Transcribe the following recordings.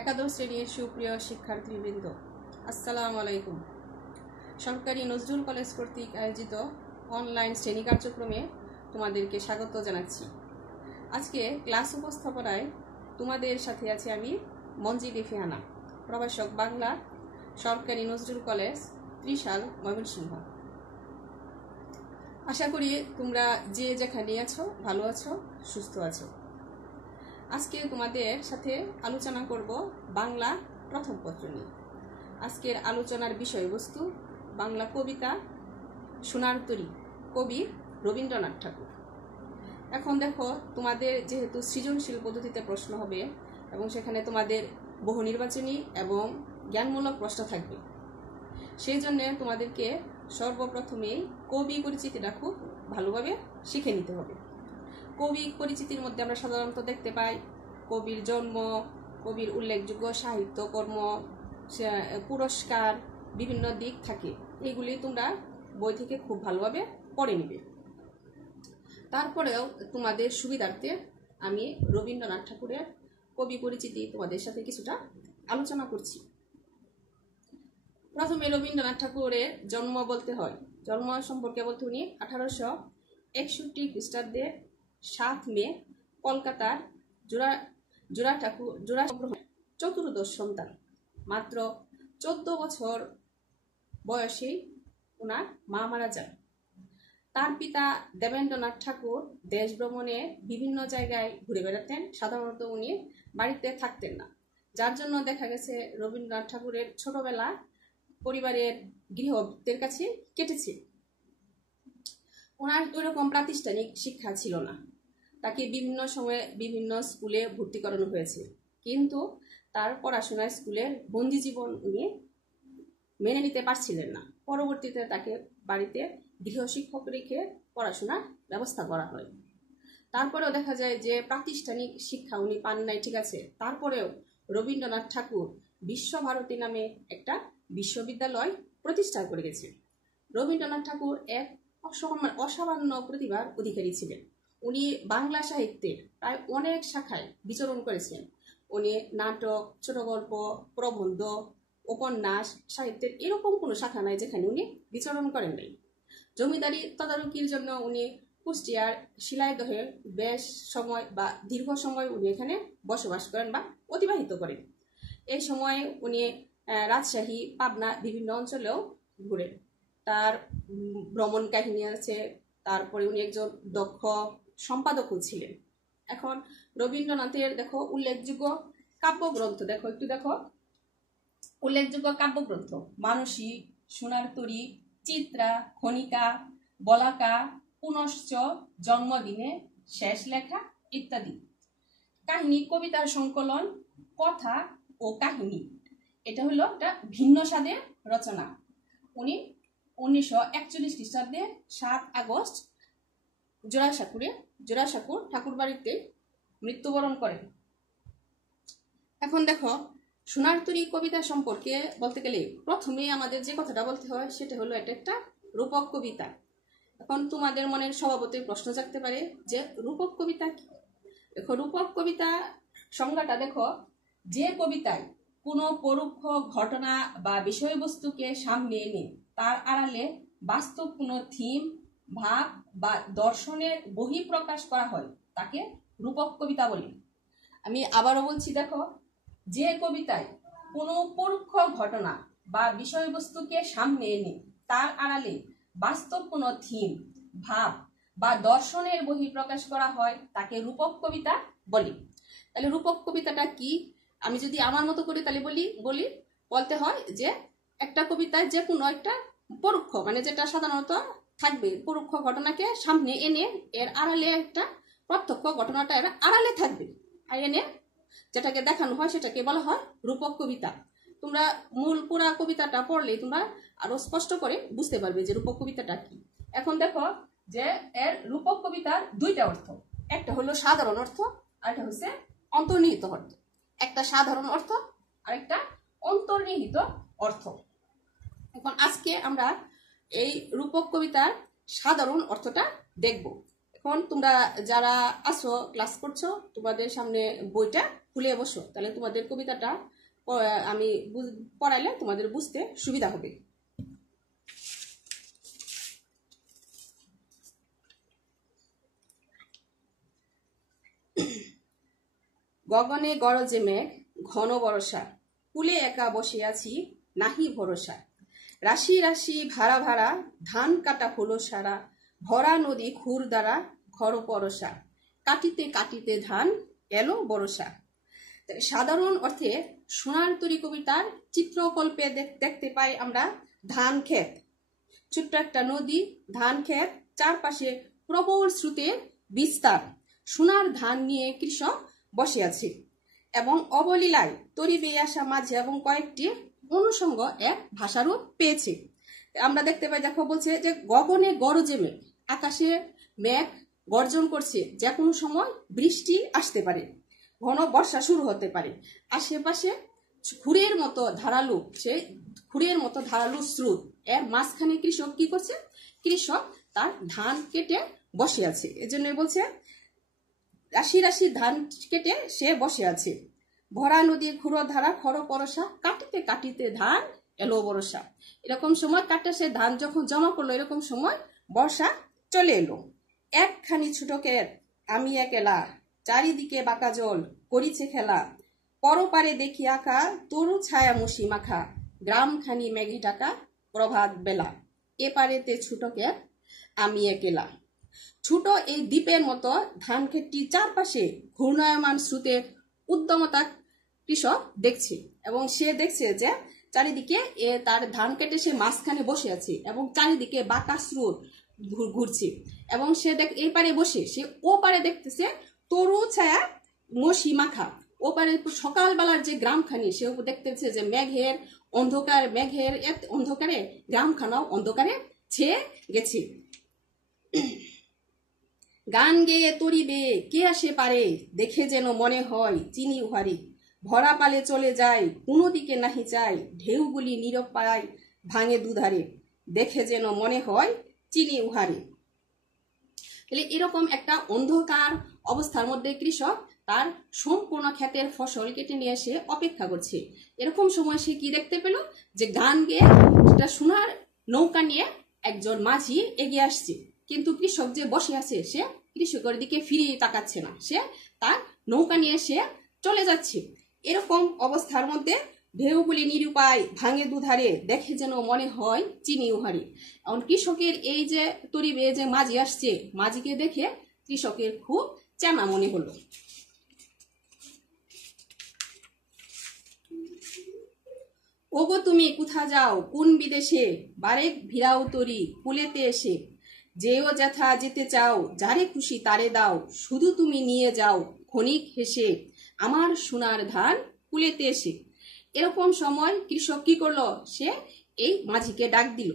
একাদশ শ্রেণীর সুপ্রিয় শিক্ষার্থীবৃন্দ, আসসালামু আলাইকুম। সরকারি নজরুল কলেজ কর্তৃক আয়োজিত অনলাইন শ্রেণী কার্যক্রমে তোমাদেরকে স্বাগত জানাচ্ছি। আজকে ক্লাস উপস্থাপনায় তোমাদের সাথে আছি আমি মঞ্জিলি ফিহানা, প্রভাষক বাংলা, সরকারি নজরুল কলেজ, ত্রিশাল, ময়মনসিংহ। আশা করি তোমরা যে যেখানে আছো ভালো আছো, সুস্থ আছো। আজকে তোমাদের সাথে আলোচনা করব বাংলা প্রথম পত্র নিয়ে। আজকের আলোচনার বিষয়বস্তু বাংলা কবিতা সোনার তরী, কবি রবীন্দ্রনাথ ঠাকুর। এখন দেখো, তোমাদের যেহেতু সৃজনশীল পদ্ধতিতে প্রশ্ন হবে এবং সেখানে তোমাদের বহু নির্বাচনী এবং জ্ঞানমূলক প্রশ্ন থাকবে, সেই জন্য তোমাদেরকে সর্বপ্রথমেই কবি পরিচিতিটা খুব ভালোভাবে শিখে নিতে হবে। কবি পরিচিতির মধ্যে আমরা সাধারণত দেখতে পাই কবির জন্ম, কবির উল্লেখযোগ্য সাহিত্যকর্ম, পুরস্কার, বিভিন্ন দিক থাকে। এইগুলি তোমরা বই থেকে খুব ভালোভাবে পড়ে নিবে। তারপরেও তোমাদের সুবিধার্থে আমি রবীন্দ্রনাথ ঠাকুরের কবি পরিচিতি তোমাদের সাথে কিছুটা আলোচনা করছি। প্রথমে রবীন্দ্রনাথ ঠাকুরের জন্ম বলতে হয়। জন্ম সম্পর্কে বলতে উনি 1861 খ্রিস্টাব্দে 7 মে কলকাতার জোড়া চতুর্দশ সন্তান। মাত্র 14 বছর বয়সেই ওনার মা মারা যায়। তার পিতা দেবেন্দ্রনাথ ঠাকুর দেশ ভ্রমণে বিভিন্ন জায়গায় ঘুরে বেড়াতেন। সাধারণত উনি বাড়িতে থাকতেন না, যার জন্য দেখা গেছে রবীন্দ্রনাথ ঠাকুরের ছোটবেলা পরিবারের গৃহদের কাছে কেটেছে। ওনার ওইরকম প্রাতিষ্ঠানিক শিক্ষা ছিল না। তাকে বিভিন্ন সময়ে বিভিন্ন স্কুলে ভর্তি করানো হয়েছে, কিন্তু তার পড়াশোনায় স্কুলের বন্দি জীবন উনি মেনে নিতে পারছিলেন না। পরবর্তীতে তাকে বাড়িতে গৃহশিক্ষক রেখে পড়াশোনার ব্যবস্থা করা হয়। তারপরেও দেখা যায় যে প্রাতিষ্ঠানিক শিক্ষা উনি পান নাই, ঠিক আছে। তারপরেও রবীন্দ্রনাথ ঠাকুর বিশ্বভারতী নামে একটা বিশ্ববিদ্যালয় প্রতিষ্ঠা করে গেছে। রবীন্দ্রনাথ ঠাকুর এক অসামান্য প্রতিভার অধিকারী ছিলেন। উনি বাংলা সাহিত্যের প্রায় অনেক শাখায় বিচরণ করেছেন। উনি নাটক, ছোট গল্প, প্রবন্ধ, উপন্যাস সাহিত্যের এরকম কোনো শাখা নাই যেখানে উনি বিচরণ করেন নাই। জমিদারি তদারকির জন্য উনি কুষ্টিয়ার শিলাইদহে বেশ সময় বা দীর্ঘ সময় উনি এখানে বসবাস করেন বা অতিবাহিত করেন। এই সময়ে উনি রাজশাহী, পাবনা বিভিন্ন অঞ্চলেও ঘুরেন। তার ভ্রমণ কাহিনী আছে। তারপরে উনি একজন দক্ষ সম্পাদকও ছিলেন। এখন রবীন্দ্রনাথের দেখো উল্লেখযোগ্য কাব্যগ্রন্থ, দেখো উল্লেখযোগ্য কাব্যগ্রন্থ: মানসী, সোনার তরী, চিত্রা, খনিকা, বলাকা, পুনশ্চ, জন্মদিনে, শেষ লেখা ইত্যাদি। কাহিনী কবিতার সংকলন, কথা ও কাহিনী। এটা হলো একটা ভিন্ন স্বাদের রচনা। উনি 1941 খ্রিস্টাব্দে 7 আগস্ট জোড়াসাঁকুর ঠাকুর বাড়িতে মৃত্যুবরণ করেন। এখন দেখো, সোনার তরী কবিতা সম্পর্কে বলতে গেলে প্রথমেই আমাদের যে কথাটা বলতে হয় সেটা হলো এটা একটা রূপক কবিতা। এখন তোমাদের মনের স্বভাবতই প্রশ্ন জাগতে পারে যে রূপক কবিতা কি? দেখো, রূপক কবিতা সংজ্ঞাটা দেখো, যে কবিতায় কোনো পরোক্ষ ঘটনা বা বিষয়বস্তুকে সামনে এনে তার আড়ালে বাস্তব কোনো থিম, ভাব বা দর্শনের বহিঃপ্রকাশ করা হয় তাকে রূপক কবিতা বলে। আমি আবারও বলছি, দেখো, যে কবিতায় কোনো পরোক্ষ ঘটনা বা বিষয়বস্তুকে সামনে এনে তার আড়ালে বাস্তব কোনো থিম, ভাব বা দর্শনের বহিঃপ্রকাশ করা হয় তাকে রূপক কবিতা বলে। তাহলে রূপক কবিতাটা কি? আমি যদি আমার মতো করে তাহলে বলতে হয় যে একটা কবিতায় যে কোনো একটা পরোক্ষ, মানে যেটা সাধারণত থাকবে, পরোক্ষ ঘটনাকে সামনে এনে এর আড়ালে একটা প্রত্যক্ষ ঘটনাটা এর আড়ালে থাকবে, আর এনে যেটাকে দেখানো হয় সেটাকে বলা হয় রূপক কবিতা। তোমরা মূল পুরা কবিতাটা পড়লে তোমরা আরো স্পষ্ট করে বুঝতে পারবে যে রূপক কবিতাটা কি। এখন দেখো যে এর রূপক কবিতার দুইটা অর্থ, একটা হলো সাধারণ অর্থ আর একটা হচ্ছে অন্তর্নিহিত অর্থ। একটা সাধারণ অর্থ আর একটা অন্তর্নিহিত অর্থ। এখন আজকে আমরা এই রূপক কবিতার সাধারণ অর্থটা দেখব। এখন তোমরা যারা আসো ক্লাস করছো তোমাদের সামনে বইটা খুলে বসো, তাহলে তোমাদের কবিতাটা আমি পড়াইলে তোমাদের বুঝতে সুবিধা হবে। গগনে গরজে মেঘ ঘন বরষা, কুলে একা বসে আছি নাহি ভরসা। রাশি রাশি ভাড়া ভাড়া ধান কাটা হলো সারা, ভরা নদী খুর দ্বারা ঘর পরশা। কাটিতে কাটিতে ধান এলো বরষা। সাধারণ অর্থে সোনার তরী কবিতার চিত্রকল্পে দেখতে পাই আমরা ধান ক্ষেত, ছোট্ট একটা নদী, ধান ক্ষেত, চারপাশে প্রবল স্রোতের বিস্তার, সোনার ধান নিয়ে কৃষক বসে আছে এবং অবলীলায় তরি বেয়ে আসা মাঝে এবং কয়েকটি অনুষঙ্গ এক ভাষারূপ পেয়েছে। আমরা দেখতে পাই, দেখো বলছে যে গগনে গরজে মেঘ, আকাশে মেঘ গর্জন করছে, যে কোনো সময় বৃষ্টি আসতে পারে, ঘন বর্ষা শুরু হতে পারে। আশেপাশে খুঁড়ের মতো ধারালো, সে খুঁড়ের মতো ধারালো স্রোত, এর মাঝখানে কৃষক কি করছে? কৃষক তার ধান কেটে বসে আছে। এজন্য বলছে রাশি রাশি ধান কেটে সে বসে আছে। ভরা নদীর ঘুরো ধারা খর পরশা, কাটিতে কাটিতে ধান এলো বরষা। এরকম সময় কাটে সে ধান যখন জমা করলো, এরকম সময় বর্ষা চলে এলো। একখানি ছোট ক্ষেত আমি একেলা, চারিদিকে বাঁকা জল করিছে খেলা, পরপারে দেখি আঁকা তরু ছায়া মুশি মাখা, গ্রামখানি মেঘে ঢাকা প্রভাত বেলা। এপারেতে ছোট ক্ষেত আমি একেলা। ছোট এই দ্বীপের মতো ধান ক্ষেতটি চারপাশে ঘূর্ণায়মান স্রোতের উদ্যমতা কৃষক দেখছে এবং সে দেখছে যে চারিদিকে তার ধান কেটে সে মাঝখানে বসে আছে এবং চারিদিকে বাঁকা স্রোত ঘুরছে এবং সে এই পারে বসে সে ও পারে দেখতেছে তরু ছায়া মশি মাখা। ও পারে সকালবেলার যে গ্রামখানি সে দেখতেছে যে মেঘের অন্ধকারে গ্রামখানাও অন্ধকারে ছেয়ে গেছে। গান গেয়ে তরিবে কে আসে পারে, দেখে যেন মনে হয় চিনি উহারি, ভরা পালে চলে যায় কোনো দিকে নাহি চাই, ঢেউগুলি নীরব পায় ভাঙে দুধারে, দেখে যেন মনে হয় চিনি উহারি। তাহলে এরকম একটা অন্ধকার অবস্থার মধ্যে কৃষক তার সম্পূর্ণ ক্ষেতের ফসল কেটে নিয়ে এসে অপেক্ষা করছে। এরকম সময় সে কি দেখতে পেল? যে গান গেয়ে সেটা সোনার নৌকা নিয়ে একজন মাঝি এগিয়ে আসছে, কিন্তু কৃষক যে বসে আছে সে কৃষকের দিকে ফিরে তাকাচ্ছে না, সে তার নৌকা নিয়ে সে চলে যাচ্ছে। এরকম অবস্থার মধ্যে ঢেউগুলি নিরুপায় ভাঙে দুধারে, দেখে যেন মনে হয় চিনি উহারি। এখন কৃষকের এই যে তরিবে যে মাঝি আসছে, মাঝিকে দেখে কৃষকের খুব চেনা মনে হলো। ওগো তুমি কোথা যাও কোন বিদেশে, বারেক ভিড়াও তরি কুলেতে এসে, যেও যেথা যেতে চাও যারে খুশি তারে দাও, শুধু তুমি নিয়ে যাও ক্ষণিক হেসে আমার সোনার ধান কুলেতে এসে। এরকম সময় কৃষক কি করলো? সে এই মাঝিকে ডাক দিল,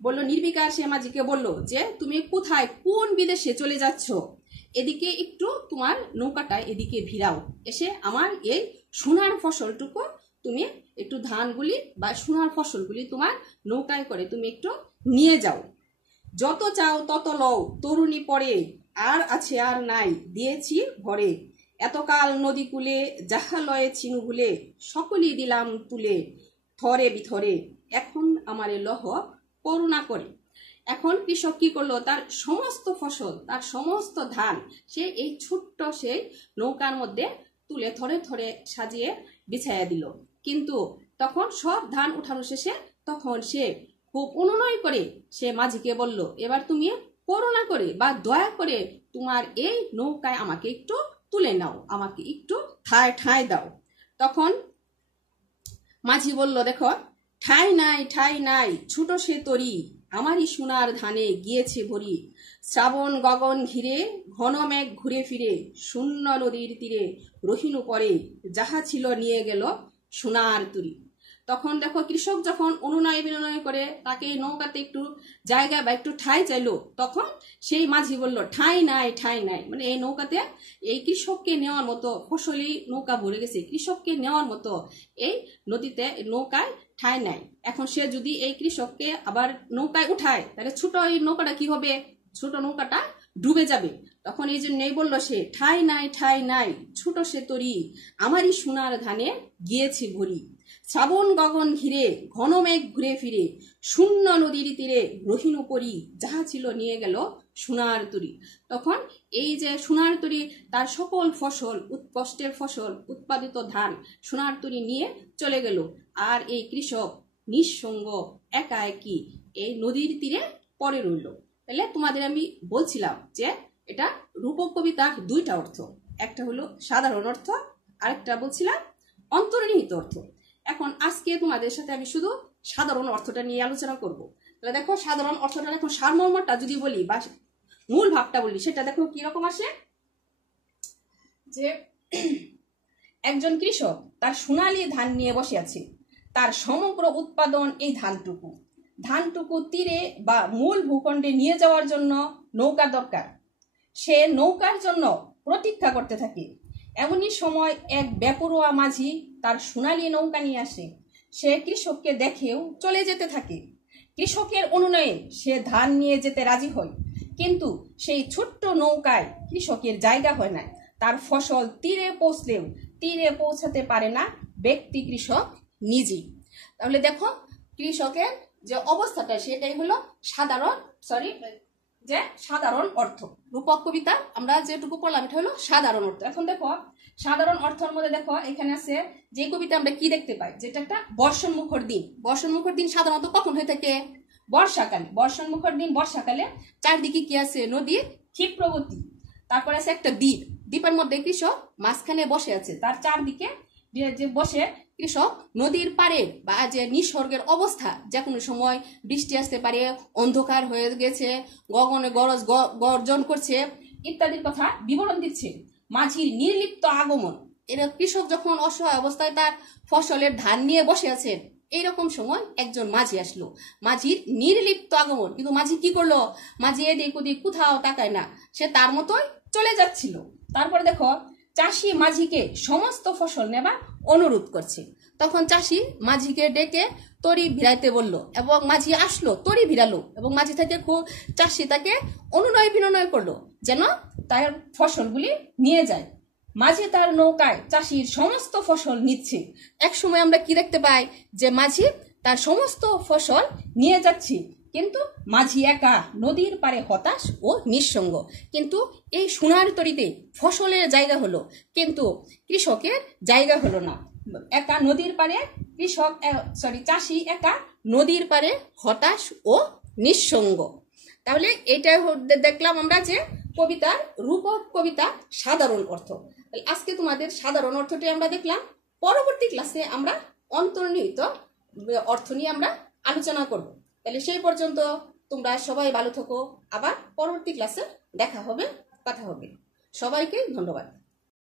বলল নির্বিকার সে মাঝিকে বলল যে তুমি কোথায় কোন বিদেশে চলে যাচ্ছ, এদিকে একটু তোমার নৌকাটা এদিকে ভিড়াও, এসে আমার এই সোনার ফসলটুকু তুমি একটু ধানগুলি বা সোনার ফসলগুলি তোমার নৌকায় করে তুমি একটু নিয়ে যাও। যত চাও তত লও তরুণী পরে, আর আছে আর নাই দিয়েছি ভরে, এতকাল নদী কূলে যাহা লয়ে চিনু ভুলে, সকলই দিলাম তুলে থরে বিথরে, এখন আমারে লহ করুণা করে। এখন কৃষক কি করলো? তার সমস্ত ফসল, তার সমস্ত ধান সে এই ছোট্ট সেই নৌকার মধ্যে তুলে থরে থরে সাজিয়ে বিছাইয়া দিল। কিন্তু তখন সব ধান উঠানো শেষে তখন সে খুব অনুনয় করে সে মাঝিকে বলল, এবার তুমি করুণা করে বা দয়া করে তোমার এই নৌকায় আমাকে একটু তুলে নাও, আমাকে একটু ঠাঁই দাও। তখন মাঝি বলল, দেখো ঠাঁই নাই ছোট সে তরি, আমারই সোনার ধানে গিয়েছে ভরি, শ্রাবণ গগন ঘিরে ঘন মেঘ ঘুরে ফিরে, শূন্য নদীর তীরে রহিনু পরে, যাহা ছিল নিয়ে গেল সোনার তরি। তখন দেখো কৃষক যখন অনুনয় বিনয় করে তাকে নৌকাতে একটু জায়গা বা একটু ঠাঁই চাইলো, তখন সেই মাঝি বলল ঠাঁই নাই, মানে এই নৌকাতে এই কৃষককে নেওয়ার মতো ফসলি নৌকা ভরে গেছে, কৃষককে নেওয়ার মতো এই নদীতে নৌকায় ঠাঁই নাই। এখন সে যদি এই কৃষককে আবার নৌকায় উঠায় তাহলে ছোট এই নৌকাটা কি হবে? ছোট নৌকাটা ডুবে যাবে। তখন এই জন্যই বলল সে, ঠাই নাই ঠাই নাই ছুটো সে তরি, আমারই সোনার ধানে গিয়েছে ভরি। শ্রাবণ গগন ঘিরে ঘন মেঘ ঘুরে ফিরে, শূন্য নদীর তীরে রহিন পরি, যাহা ছিল নিয়ে গেল সোনার তরি। তখন এই যে সোনার তরি তার সকল ফসল, কষ্টের ফসল, উৎপাদিত ধান সোনার তরি নিয়ে চলে গেল। আর এই কৃষক নিঃসঙ্গ একা একই এই নদীর তীরে পড়ে রইল। তাহলে তোমাদের আমি বলছিলাম যে এটা রূপক কবিতার দুইটা অর্থ, একটা হলো সাধারণ অর্থ, আরেকটা বলছিলাম অন্তর্নিহিত অর্থ। এখন আজকে তোমাদের সাথে আমি শুধু সাধারণ অর্থটা নিয়ে আলোচনা করব। তাহলে দেখো সাধারণ অর্থটা, এখন সারমর্মটা যদি বলি বা মূল ভাবটা বলি, সেটা দেখো কিরকম আসে। যে একজন কৃষক তার সোনালী ধান নিয়ে বসে আছে, তার সমগ্র উৎপাদন এই ধানটুকু তীরে বা মূল ভূখণ্ডে নিয়ে যাওয়ার জন্য নৌকা দরকার। সে নৌকার জন্য প্রতীক্ষা করতে থাকে। এমনই সময় এক বেপরোয়া মাঝি তার সোনালী নৌকা নিয়ে আসে। সে কৃষককে দেখেও চলে যেতে থাকে। কৃষকের অনুনয়ে সে ধান নিয়ে যেতে রাজি হয়, কিন্তু সেই ছোট্ট নৌকায় কৃষকের জায়গা হয় না। তার ফসল তীরে পৌঁছলেও তীরে পৌঁছাতে পারে না ব্যক্তি কৃষক নিজেই। তাহলে দেখো কৃষকের যে অবস্থাটা সেটাই হলো সাধারণ অর্থ। রূপক কবিতা আমরা যেটুকু পড়লাম এটা হলো সাধারণ অর্থ। এখন দেখো সাধারণ অর্থের মধ্যে দেখো এখানে আছে যে কবিতা আমরা কি দেখতে পাই, যেটা একটা বর্ষণমুখর দিন। বর্ষণমুখর দিন সাধারণত কখন হয়ে থাকে? বর্ষাকালে। বর্ষণমুখর দিন বর্ষাকালে চারদিকে কি আছে? নদীর ক্ষিপ্রগতি। তারপর আছে একটা দ্বীপ, দ্বীপের মধ্যে কৃষক মাঝখানে বসে আছে, তার চারদিকে যে বসে কৃষক নদীর পারে বা যে নিঃসর্গের অবস্থা, যে কোনো সময় বৃষ্টি আসতে পারে, অন্ধকার হয়ে গেছে, গগনে গর্জন করছে ইত্যাদির কথা বিবরণ দিচ্ছে। মাঝির নির্লিপ্ত আগমন, এরা কৃষক যখন অসহায় অবস্থায় তার ফসলের ধান নিয়ে বসে আছেন, এইরকম সময় একজন মাঝি আসলো। মাঝির নির্লিপ্ত আগমন, কিন্তু মাঝি কি করলো? মাঝি এদিক ওদিক কোথাও তাকায় না, সে তার মতোই চলে যাচ্ছিল। তারপরে দেখো চাষি মাঝিকে সমস্ত ফসল নেবার অনুরোধ করছে। তখন চাষি মাঝিকে ডেকে তরি ভিড়াইতে বলল, এবং মাঝি আসলো, তরি ভিড়ালো, এবং মাঝি থেকে চাষি তাকে অনুনয় বিনয় করলো যেন তার ফসলগুলি নিয়ে যায়। মাঝি তার নৌকায় চাষির সমস্ত ফসল নিচ্ছে। এক সময় আমরা কি দেখতে পাই, যে মাঝি তার সমস্ত ফসল নিয়ে যাচ্ছে, কিন্তু মাঝি একা নদীর পারে হতাশ ও নিঃসঙ্গ। কিন্তু এই সোনার তরীতে ফসলের জায়গা হলো, কিন্তু কৃষকের জায়গা হলো না। একা নদীর পারে চাষি একা নদীর পারে হতাশ ও নিঃসঙ্গ। তাহলে এটা দেখলাম আমরা যে কবিতার রূপক কবিতা সাধারণ অর্থ। আজকে তোমাদের সাধারণ অর্থটি আমরা দেখলাম। পরবর্তী ক্লাসে আমরা অন্তর্নিহিত অর্থ নিয়ে আমরা আলোচনা করব। তাহলে সেই পর্যন্ত তোমরা সবাই ভালো থাকো। আবার পরবর্তী ক্লাসে দেখা হবে, কথা হবে। সবাইকে ধন্যবাদ।